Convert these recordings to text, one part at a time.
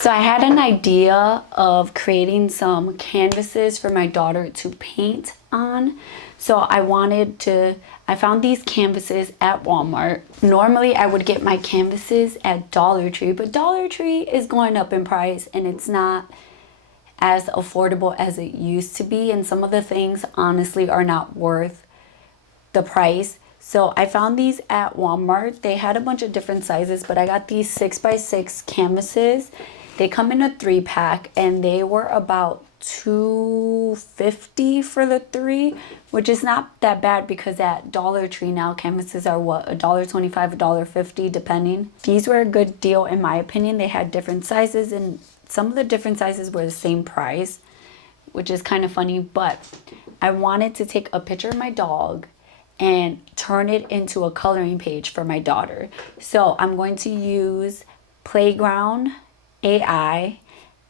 So I had an idea of creating some canvases for my daughter to paint on. So I found these canvases at Walmart. Normally I would get my canvases at Dollar Tree, but Dollar Tree is going up in price and it's not as affordable as it used to be. And some of the things honestly are not worth the price. So I found these at Walmart. They had a bunch of different sizes, but I got these 6x6 canvases. They come in a 3-pack and they were about $2.50 for the 3, which is not that bad because at Dollar Tree now canvases are what, $1.25, $1.50 depending. These were a good deal in my opinion. They had different sizes and some of the different sizes were the same price, which is kind of funny, but I wanted to take a picture of my dog and turn it into a coloring page for my daughter. So I'm going to use Playground AI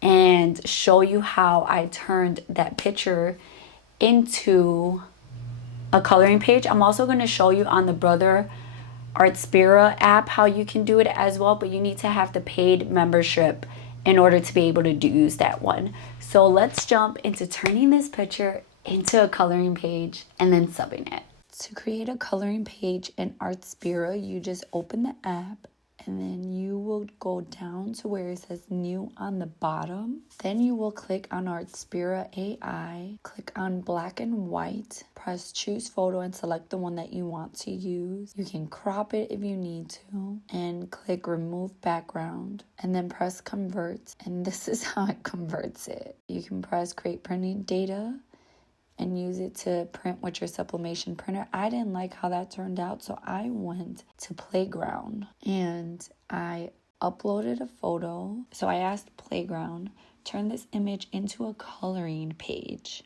and show you how I turned that picture into a coloring page. I'm also going to show you on the Brother Artspira app how you can do it as well, but you need to have the paid membership in order to be able to use that one. So let's jump into turning this picture into a coloring page and then subbing it. To create a coloring page in Artspira, you just open the app and then you will go down to where it says new on the bottom. Then you will click on Artspira AI, click on black and white, press choose photo and select the one that you want to use. You can crop it if you need to and click remove background and then press convert. And this is how it converts it. You can press create printing data and use it to print with your sublimation printer. I didn't like how that turned out, so I went to Playground and I uploaded a photo. So I asked Playground, turn this image into a coloring page.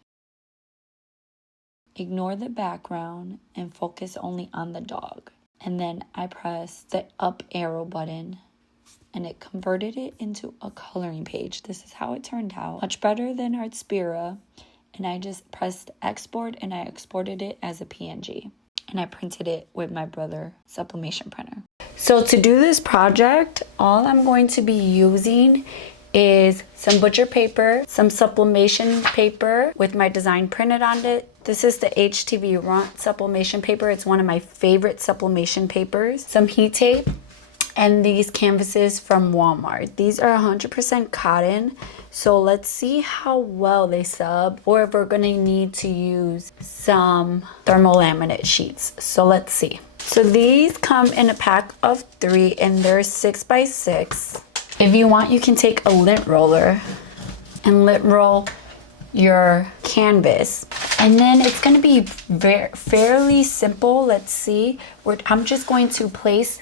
Ignore the background and focus only on the dog. And then I pressed the up arrow button and it converted it into a coloring page. This is how it turned out. Much better than Artspira. And I just pressed export and I exported it as a PNG. And I printed it with my Brother sublimation printer. So to do this project, all I'm going to be using is some butcher paper, some sublimation paper with my design printed on it. This is the HTV Runt sublimation paper. It's one of my favorite sublimation papers. Some heat tape and these canvases from Walmart. These are 100% cotton. So let's see how well they sub or if we're gonna need to use some thermolaminate sheets. So let's see. So these come in a pack of 3 and they're 6x6. If you want, you can take a lint roller and lint roll your canvas. And then it's gonna be fairly simple. Let's see. I'm just going to place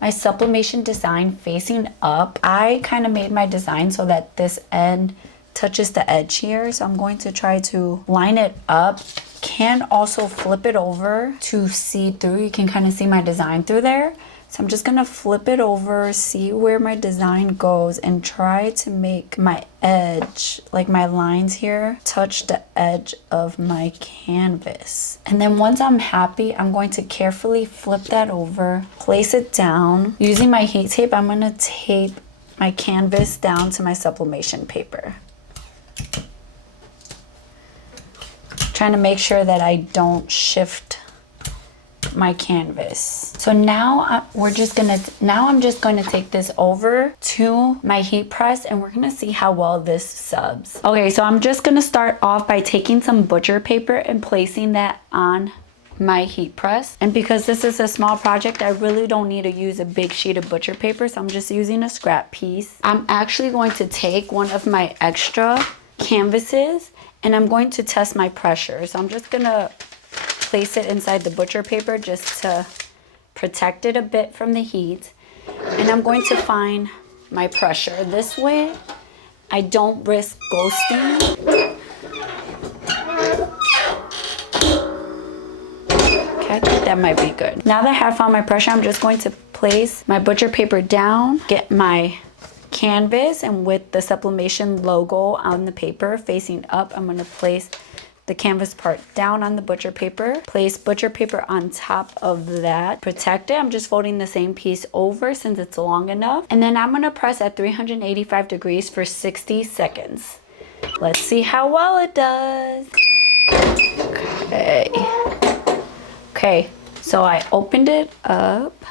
my sublimation design facing up. I kind of made my design so that this end touches the edge here. So I'm going to try to line it up. Can also flip it over to see through. You can kind of see my design through there. So I'm just gonna flip it over, see where my design goes and try to make my edge, like my lines here, touch the edge of my canvas. And then once I'm happy, I'm going to carefully flip that over, place it down. Using my heat tape, I'm gonna tape my canvas down to my sublimation paper. Trying to make sure that I don't shift my canvas. So now I'm just going to take this over to my heat press and we're going to see how well this subs. Okay, so I'm just going to start off by taking some butcher paper and placing that on my heat press. And because this is a small project, I really don't need to use a big sheet of butcher paper, so I'm just using a scrap piece. I'm actually going to take one of my extra canvases and I'm going to test my pressure. So I'm just going to place it inside the butcher paper just to protect it a bit from the heat. And I'm going to find my pressure. This way, I don't risk ghosting. Okay, I think that might be good. Now that I have found my pressure, I'm just going to place my butcher paper down, get my canvas, and with the sublimation logo on the paper facing up, I'm going to place the canvas part down on the butcher paper. Place butcher paper on top of that. Protect it. I'm just folding the same piece over since it's long enough. And then I'm gonna press at 385 degrees for 60 seconds. Let's see how well it does. Okay, so I opened it up.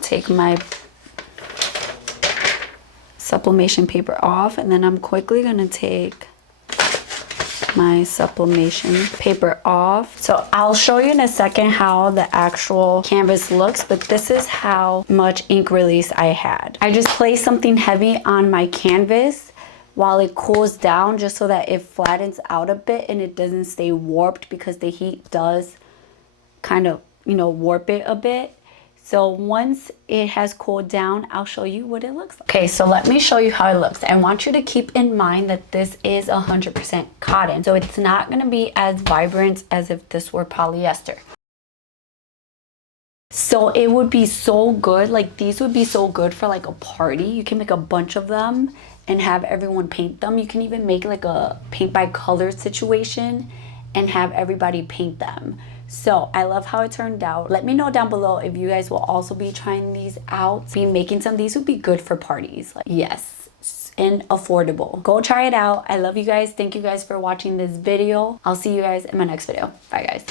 Take my sublimation paper off, and then I'm quickly gonna take my sublimation paper off. So I'll show you in a second how the actual canvas looks, but this is how much ink release I had. I just placed something heavy on my canvas while it cools down, just so that it flattens out a bit and it doesn't stay warped, because the heat does kind of, you know, warp it a bit. So once it has cooled down, I'll show you what it looks like. Okay, so let me show you how it looks. I want you to keep in mind that this is 100% cotton, so it's not gonna be as vibrant as if this were polyester. So it would be so good, like these would be so good for like a party. You can make a bunch of them and have everyone paint them. You can even make like a paint by color situation and have everybody paint them. So I love how it turned out. Let me know down below if you guys will also be trying these out. Be making some. These would be good for parties. Like, yes, and affordable. Go try it out. I love you guys. Thank you guys for watching this video. I'll see you guys in my next video. Bye guys.